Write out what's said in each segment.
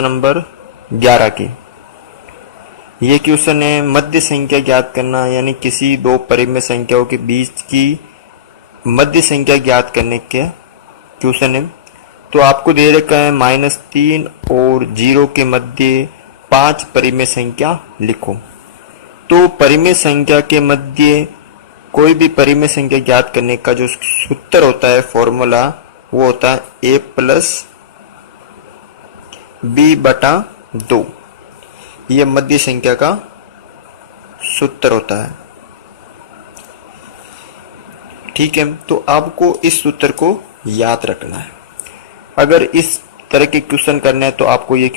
Number 11 की। ये question है मध्य संख्या ज्ञात करना, यानी किसी दो परिमेय संख्याओं के बीच की मध्य संख्या ज्ञात करने का क्वेश्चन है। तो आपको दे रखा है -3 और 0 के मध्य 5 परिमेय संख्या लिखो। तो परिमेय संख्या के मध्य कोई भी परिमेय संख्या ज्ञात करने का जो सूत्र होता है, फॉर्मूला, वो होता है a प्लस b/2। ये मध्य संख्या का सूत्र होता है। ठीक है, तो आपको इस सूत्र को याद रखना है। अगर इस तरह के क्वेश्चन करने हैं तो आपको ये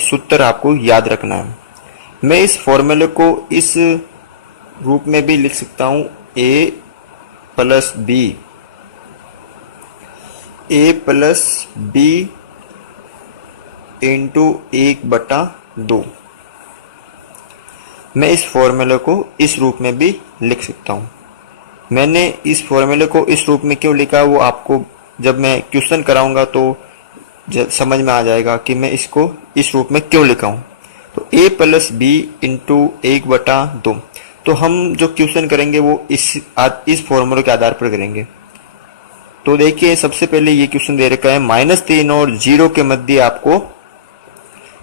सूत्र आपको याद रखना है। मैं इस फॉर्मूले को इस रूप में भी लिख सकता हूं, a प्लस b इंटू 1/2। मैं इस फॉर्मूले को इस रूप में भी लिख सकता हूं। मैंने इस फॉर्मूले को इस रूप में क्यों लिखा, वो आपको जब मैं क्वेश्चन कराऊंगा तो समझ में आ जाएगा कि मैं इसको इस रूप में क्यों लिखा हूं। तो a प्लस बी इंटू 1/2। तो हम जो क्वेश्चन करेंगे वो इस फॉर्मूले के आधार पर करेंगे। तो देखिए, सबसे पहले ये क्वेश्चन दे रखा है -3 और 0 के मध्य आपको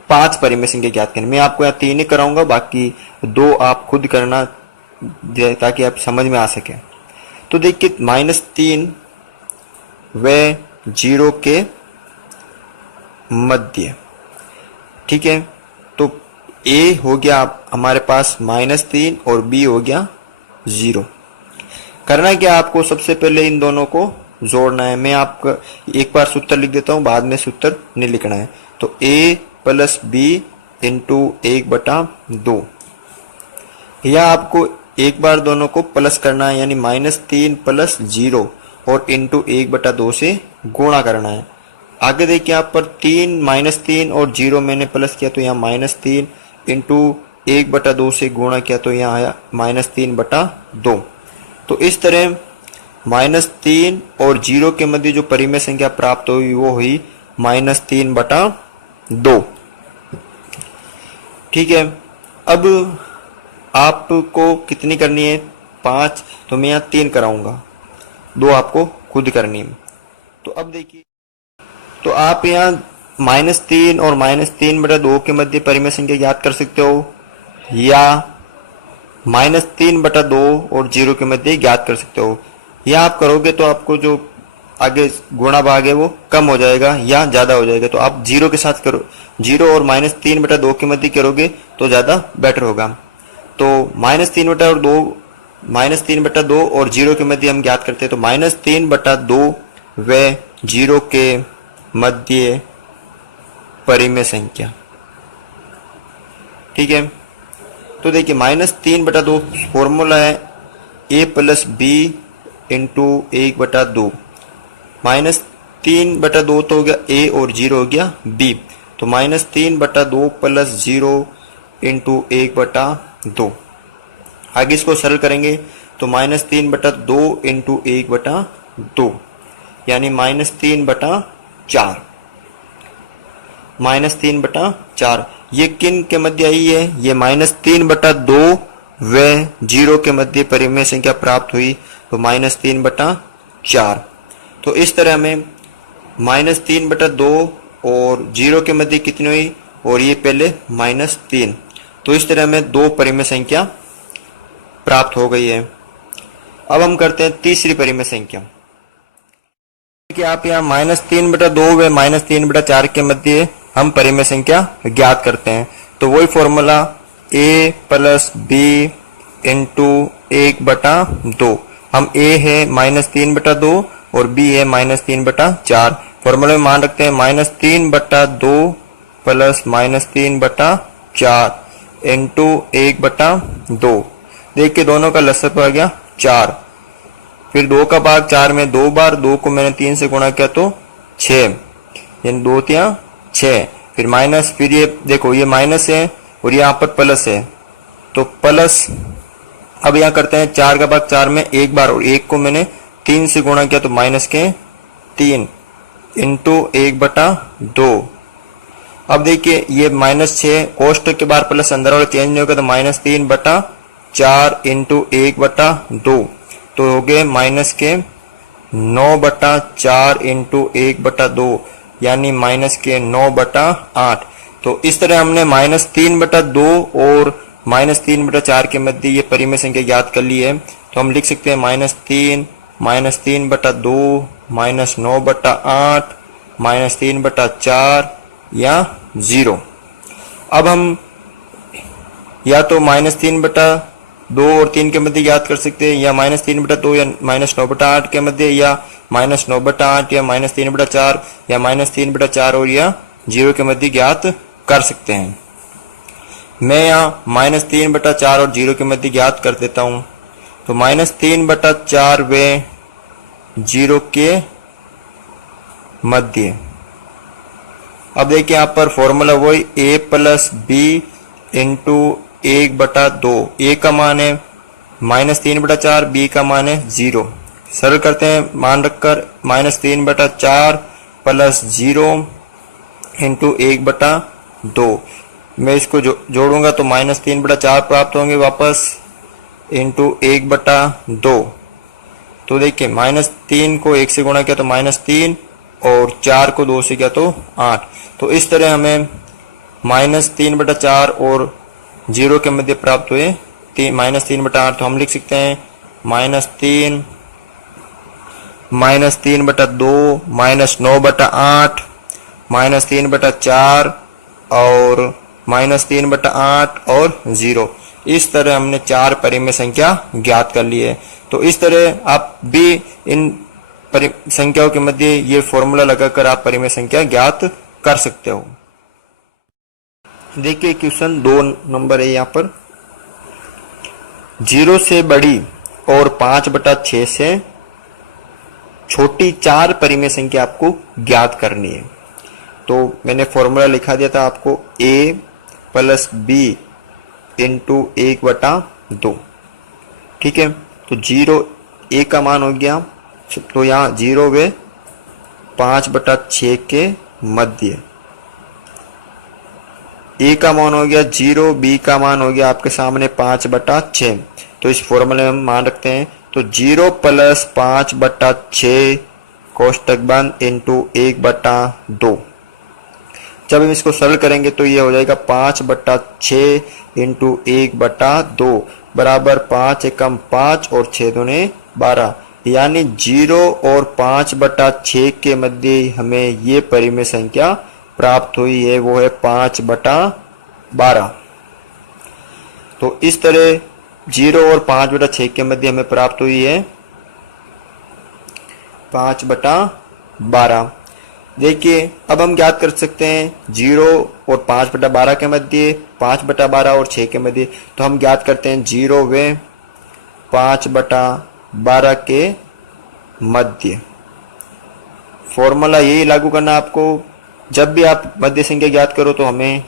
5 परिमेय संख्या ज्ञात करनी। मैं आपको यहाँ 3 ही कराऊंगा, बाकी 2 आप खुद करना ताकि आप समझ में आ सके। तो देखिए, -3 व 0 के मध्य। ठीक है, तो a हो गया हमारे पास -3 और b हो गया 0। करना क्या, आपको सबसे पहले इन दोनों को जोड़ना है। मैं आपको एक बार सूत्र लिख देता हूं, बाद में सूत्र नहीं लिखना है। तो a प्लस बी इंटू 1/2। या आपको एक बार दोनों को प्लस करना है, यानी -3 प्लस 0 और इंटू 1/2 से गुणा करना है। आगे देखिए, आप पर -3 और 0 मैंने प्लस किया तो यहाँ -3 इंटू 1/2 से गुणा किया तो यहाँ आया -3/2। तो इस तरह -3 और 0 के मध्य जो परिमेय संख्या प्राप्त हुई वो हुई -3/2। ठीक है, अब आपको कितनी करनी है, 5। तो मैं यहाँ 3 कराऊंगा, 2 आपको खुद करनी है। तो अब देखिए, तो आप यहाँ -3 और -3/2 के मध्य परिमेय संख्या ज्ञात कर सकते हो, या -3/2 और 0 के मध्य ज्ञात कर सकते हो। या आप करोगे तो आपको जो आगे गुणा भाग है वो कम हो जाएगा या ज्यादा हो जाएगा। तो आप 0 के साथ करो, 0 और -3/2 के मध्य करोगे तो ज्यादा बेटर होगा। तो -3/2 और 0 के मध्य हम ज्ञात करते हैं। तो -3/2 व 0 के मध्य परिमेय संख्या। ठीक है, तो देखिए, -3/2 फॉर्मूला है a प्लस बी इंटू 1/2। -3/2 तो हो गया a और 0 हो गया b। तो -3/2 प्लस 0 इंटू 1/2। आगे इसको सरल करेंगे तो -3/2 इंटू 1/2 यानी -3/4। -3/4 ये किन के मध्य आई है, ये -3/2 व 0 के मध्य परिमेय संख्या प्राप्त हुई, तो -3/4। तो इस तरह हमें -3/2 और 0 के मध्य कितनी हुई, और ये पहले -3। तो इस तरह हमें 2 परिमेय संख्या प्राप्त हो गई है। अब हम करते हैं तीसरी परिमेय संख्या। कि आप यहाँ -3/2 व -3/4 के मध्य हम परिमेय संख्या ज्ञात करते हैं। तो वही formula a plus B into 1/2। हम a है -3/2 और b है -3/4। फॉर्मूले में मान रखते हैं -3/2 प्लस -3/4 इंटू 1/2। देखिए, दोनों का लसअप आ गया 4। फिर 2 का भाग 4 में 2 बार, 2 को मैंने 3 से गुणा किया तो 6, यानी 2 3 6। फिर माइनस, फिर ये देखो ये माइनस है और यहाँ पर प्लस है, तो प्लस। अब यहाँ करते हैं 4 का भाग 4 में 1 बार, और 1 को मैंने 3 से गुणा किया तो -3 इंटू 1/2। अब देखिए ये -6 कोष्टक के बाहर प्लस अंदर वाला चेंज नहीं होगा तो -3/4 इंटू 1/2 तो हो गए -9/4 इंटू 1/2 यानी -9/8। तो इस तरह हमने -3/2 और -3/4 के मध्य ये परिमेय संख्या ज्ञात कर ली है। तो हम लिख सकते हैं -3 -3/2 -9/8 -3/4 या 0। अब हम या तो -3/2 और 3 के मध्य ज्ञात कर सकते हैं, या -3/2 या -9/8 के मध्य, या -9/8 या -3/4 या -3/4 और या 0 के मध्य ज्ञात कर सकते हैं। मैं यहाँ -3/4 और 0 के मध्य ज्ञात कर देता हूँ। तो -3/4 वे 0 के मध्य। अब देखिए यहाँ पर फॉर्मूला वही a plus B into 1/2। a का मान है -3/4, b का मान है 0। सरल करते हैं मान रखकर -3/4 प्लस 0 इंटू 1/2। मैं इसको जोड़ूंगा तो -3/4 प्राप्त होंगे वापस इंटू 1/2। तो देखिए -3 को 1 से गुणा किया तो -3 और 4 को 2 से किया तो 8। तो इस तरह हमें -3/4 और 0 के मध्य प्राप्त हुए -3/8। तो हम लिख सकते हैं -3 -3/2 -9/8 -3/4 और -3/8 और 0। इस तरह हमने 4 परिमेय संख्या ज्ञात कर ली है। तो इस तरह आप भी इन संख्याओं के मध्य ये फॉर्मूला लगाकर आप परिमेय संख्या ज्ञात कर सकते हो। देखिए क्वेश्चन 2 नंबर है यहाँ पर, 0 से बड़ी और 5/6 से छोटी 4 परिमेय संख्या आपको ज्ञात करनी है। तो मैंने फॉर्मूला लिखा दिया था आपको a प्लस बी इंटू 1/2। ठीक है, तो 0 a का मान हो गया, तो यहाँ 0 वे 5/6 के मध्य। a का मान हो गया 0, b का मान हो गया आपके सामने 5/6। तो इस फॉर्मूले में हम मान रखते हैं। तो 0 प्लस 5/6 कोष्टक बंद इंटू 1/2। जब हम इसको सरल करेंगे तो ये हो जाएगा 5/6 इंटू 1/2 बराबर 5 एकम 5 और 6 दूने 12। यानी 0 और 5/6 के मध्य हमें ये परिमेय संख्या प्राप्त हुई है, वो है 5/12। तो इस तरह 0 और 5/6 के मध्य हमें प्राप्त हुई है 5/12। देखिए अब हम ज्ञात कर सकते हैं 0 और 5/12 के मध्य, 5/12 और 6 के मध्य। तो हम ज्ञात करते हैं 0 व 5/12 के मध्य। फॉर्मूला यही लागू करना आपको। जब भी आप मध्य संख्या ज्ञात करो तो हमें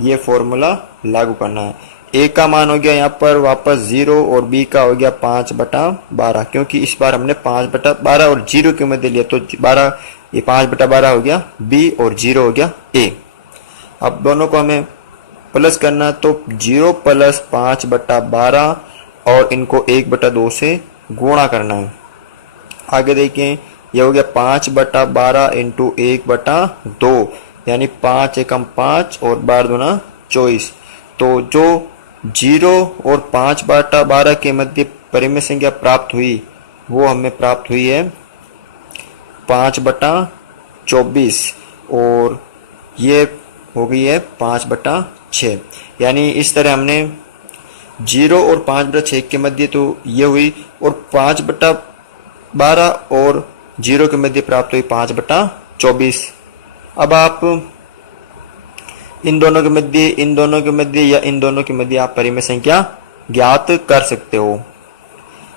ये फॉर्मूला लागू करना है। a का मान हो गया यहाँ पर वापस 0 और b का हो गया 5/12, क्योंकि इस बार हमने 5/12 और 0 के मध्य लिया। तो 12 ये 5/12 हो गया b और 0 हो गया a। अब दोनों को हमें प्लस करना, तो 0 प्लस 5/12 और इनको 1/2 से गुणा करना है। आगे देखिए यह हो गया 5/12 इंटू 1/2 यानी 5 एकम 5 और 12 दूना 24। तो जो 0 और 5/12 के मध्य परिमेय संख्या प्राप्त हुई वो हमें प्राप्त हुई है 5/24 और ये हो गई है 5/6। यानी इस तरह हमने 0 और 5/6 के मध्य तो ये हुई, और 5/12 और 0 के मध्य प्राप्त हुई 5/24। अब आप इन दोनों के मध्य, इन दोनों के मध्य या इन दोनों के मध्य आप परिमेय संख्या ज्ञात कर सकते हो।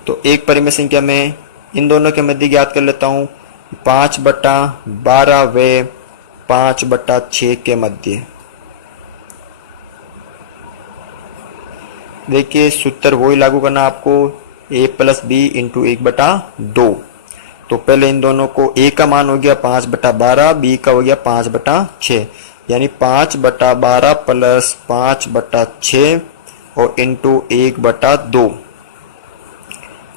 तो एक परिमेय संख्या में इन दोनों के मध्य ज्ञात कर लेता हूं 5/12 व 5/6 के मध्य। देखिए सूत्र वही लागू करना आपको, a प्लस बी इंटू 1/2। तो पहले इन दोनों को a का मान हो गया 5/12, b का हो गया 5/6। यानी 5/12 प्लस 5/6 और इंटू 1/2।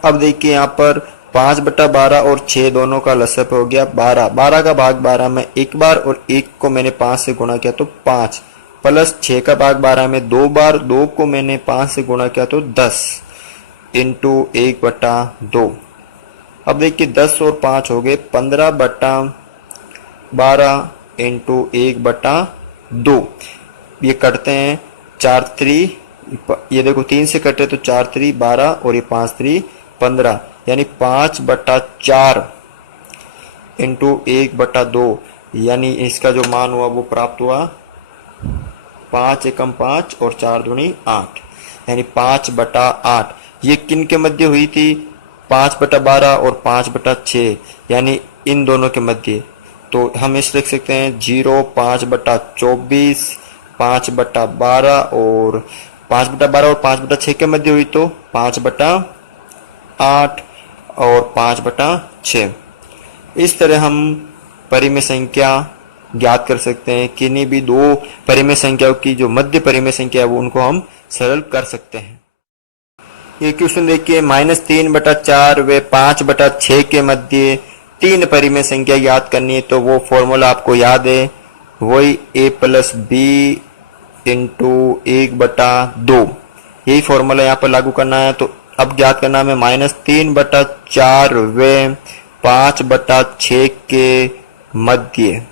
अब देखिए यहाँ पर 5/12 और 6 दोनों का लसअप हो गया 12। 12 का भाग 12 में एक बार और 1 को मैंने 5 से गुणा किया तो 5, प्लस 6 का भाग 12 में 2 बार, 2 को मैंने 5 से गुणा किया तो 10 इंटू 1/2। अब देखिए 10 और 5 हो गए 15/12 इंटू 1/2। ये कटते हैं 4×3, ये देखो 3 से कटे तो 4×3 12 और ये 5×3 15, यानी 5/4 इंटू 1/2, यानी इसका जो मान हुआ वो प्राप्त हुआ 5 एकम 5 और 4 दूनी 8, यानी 5/8। ये किन के मध्य हुई थी? 5/12 और 5/6, यानी इन दोनों के मध्य। तो हम इस लिख सकते हैं 0 5/24, 5/12 और 5/12 और 5/6 के मध्य हुई तो 5/8 और 5/6। इस तरह हम परिमेय संख्या ज्ञात कर सकते हैं। किन्हीं भी दो परिमेय संख्याओं की जो मध्य परिमेय संख्या है वो उनको हम सरल कर सकते हैं। ये क्वेश्चन देखिए, -3/4 व 5/6 के मध्य 3 परिमेय संख्या ज्ञात करनी है। तो वो फॉर्मूला आपको याद है, वही a + b इंटू 1/2, यही फॉर्मूला यहाँ पर लागू करना है। तो अब ज्ञात करना है -3/4 व 5/6 के मध्य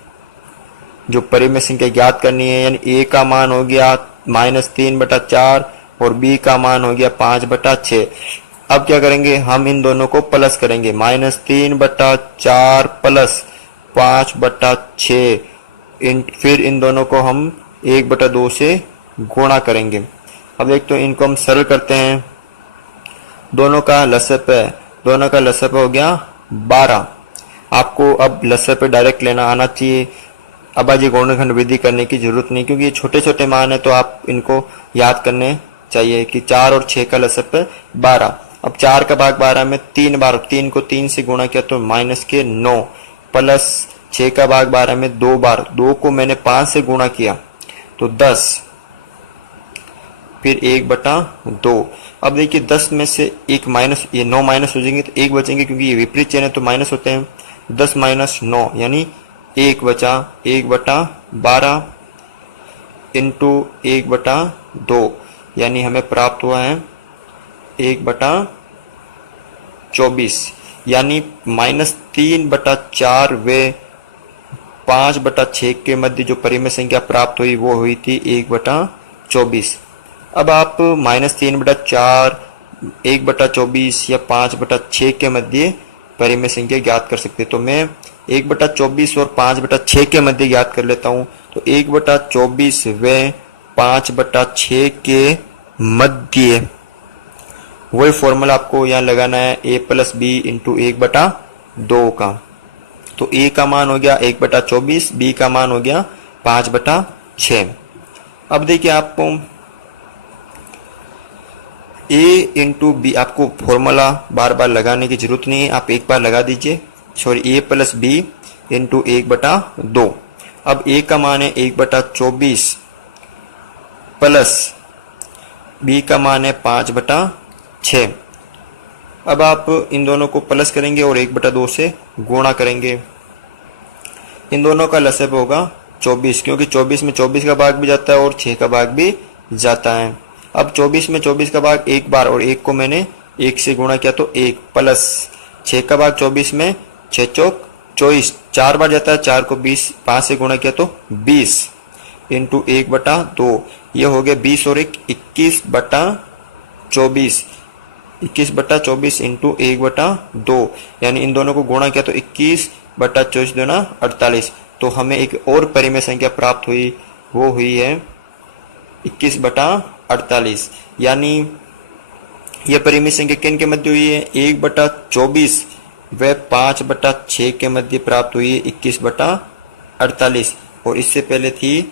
जो परिमेय संख्या ज्ञात करनी है, यानी a का मान हो गया -3/4 और b का मान हो गया 5/6। अब क्या करेंगे, हम इन दोनों को प्लस करेंगे, -3/4 प्लस 5/6, फिर इन दोनों को हम 1/2 से गुणा करेंगे। अब एक तो इनको हम सरल करते हैं, दोनों का लसअप है, दोनों का लसअप हो गया 12। आपको अब लसअप डायरेक्ट लेना आना चाहिए। अब आज ये गुणनखंड विधि करने की जरूरत नहीं, क्योंकि ये छोटे छोटे मान है तो आप इनको याद करने चाहिए कि 4 और 6 का लसअप है 12। अब 4 का भाग 12 में 3 बार, 3 को 3 से गुणा किया तो -9, प्लस 6 का भाग 12 में 2 बार, 2 को मैंने 5 से गुणा किया तो 10, फिर 1/2। अब देखिए 10 में से एक माइनस, ये 9 माइनस हो जाएंगे तो 1 बचेंगे, क्योंकि ये विपरीत चिन्ह है तो माइनस होते हैं। 10 - 9 यानी 1 बचा 1/12 इंटू 1/2, यानी हमें प्राप्त हुआ है 1/24, यानी -3/4 व 5/6 के मध्य जो परिमेय संख्या प्राप्त हुई वो हुई थी 1/24। अब आप -3/4, 1/24 या 5/6 के मध्य परिमेय संख्या ज्ञात कर सकते हैं। तो मैं 1/24 और 5/6 के मध्य ज्ञात कर लेता हूं। तो 1/24 व 5/6 के मध्य वही फॉर्मूला आपको यहाँ लगाना है, a + b इंटू 1/2 का। तो a का मान हो गया 1/24, b का मान हो गया 5/6। अब देखिए आपको a इंटू बी, आपको फॉर्मूला बार बार लगाने की जरूरत नहीं है, आप एक बार लगा दीजिए। Sorry, a + b into 1/2। अब a का मान है 1/24 प्लस b का मान है 5/6। अब आप इन दोनों को प्लस करेंगे और 1/2 से गुणा करेंगे। इन दोनों का लसअप होगा 24, क्योंकि 24 में 24 का भाग भी जाता है और 6 का भाग भी जाता है। अब 24 में 24 का भाग एक बार और 1 को मैंने 1 से गुणा किया तो 1, प्लस 6 का भाग 24 में 6 चौक 24, 4 बार जाता है, 4 को 5 से गुणा किया तो 20 इंटू 1/2, ये हो गया 20 और 1 21/24, 21/24 इंटू 1/2, यानी इन दोनों को गुणा किया तो 21/24 दूना 48। तो हमें एक और परिमेय संख्या प्राप्त हुई, वो हुई है 21/48, यानी यह परिमेय संख्या किन के मध्य हुई है? 1/24 व 5/6 के मध्य प्राप्त हुई है 21/48, और इससे पहले थी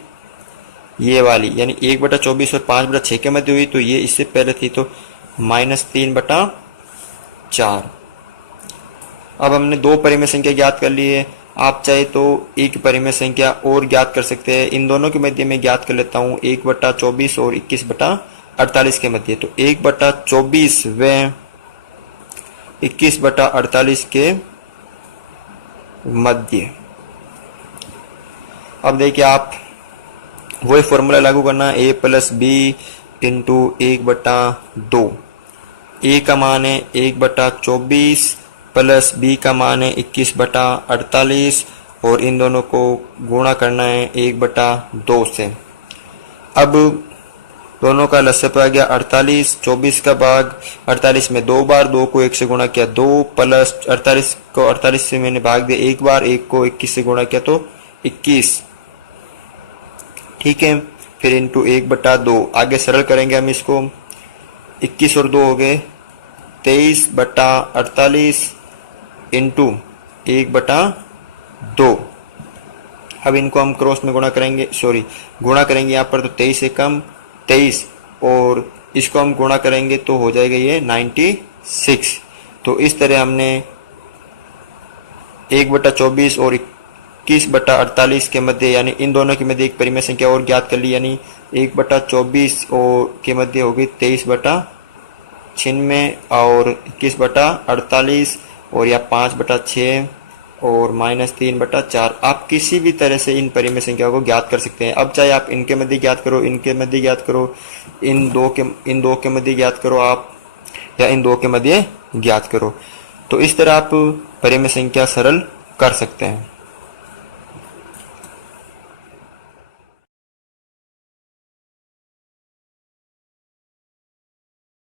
ये वाली, यानी 1/24 और 5/6 के मध्य हुई, तो ये इससे पहले थी तो -3/4। अब हमने दो परिमेय संख्या ज्ञात कर ली है। आप चाहे तो एक परिमेय संख्या और ज्ञात कर सकते हैं। इन दोनों के मध्य में ज्ञात कर लेता हूं 1/24 और 21/48 के मध्य। तो 1/24 व 21/48 के मध्य। अब देखिए आप वही फॉर्मूला लागू करना, a प्लस बी इंटू 1/2। ए का मान है 1/24 प्लस बी का मान है 21/48 और इन दोनों को गुणा करना है 1/2 से। अब दोनों का लसप आ गया 48, 24 का भाग 48 में 2 बार, 2 को 1 से गुणा किया 2 प्लस 48 को 48 से मैंने भाग दिया 1 बार, 1 को 21 से गुणा किया तो 21। ठीक है, फिर इंटू 1/2। आगे सरल करेंगे हम इसको, 21 और 2 हो गए 23/48 इंटू 1/2। अब इनको हम क्रॉस में गुणा करेंगे, गुणा करेंगे यहाँ पर, तो 23 से कम 23 और इसको हम गुणा करेंगे तो हो जाएगा ये 96। तो इस तरह हमने 1/24 और 21/48 के मध्य यानी इन दोनों के मध्य एक परिमेय संख्या और ज्ञात कर ली, यानी 1/24 और के मध्य होगी 23/96 और 21/48 और या 5/6 और -3/4। आप किसी भी तरह से इन परिमेय संख्या को ज्ञात कर सकते हैं। अब चाहे आप इनके मध्य ज्ञात करो, इनके मध्य ज्ञात करो, इन दो के मध्य ज्ञात करो आप, या इन दो के मध्य ज्ञात करो। तो इस तरह आप परिमेय संख्या सरल कर सकते हैं।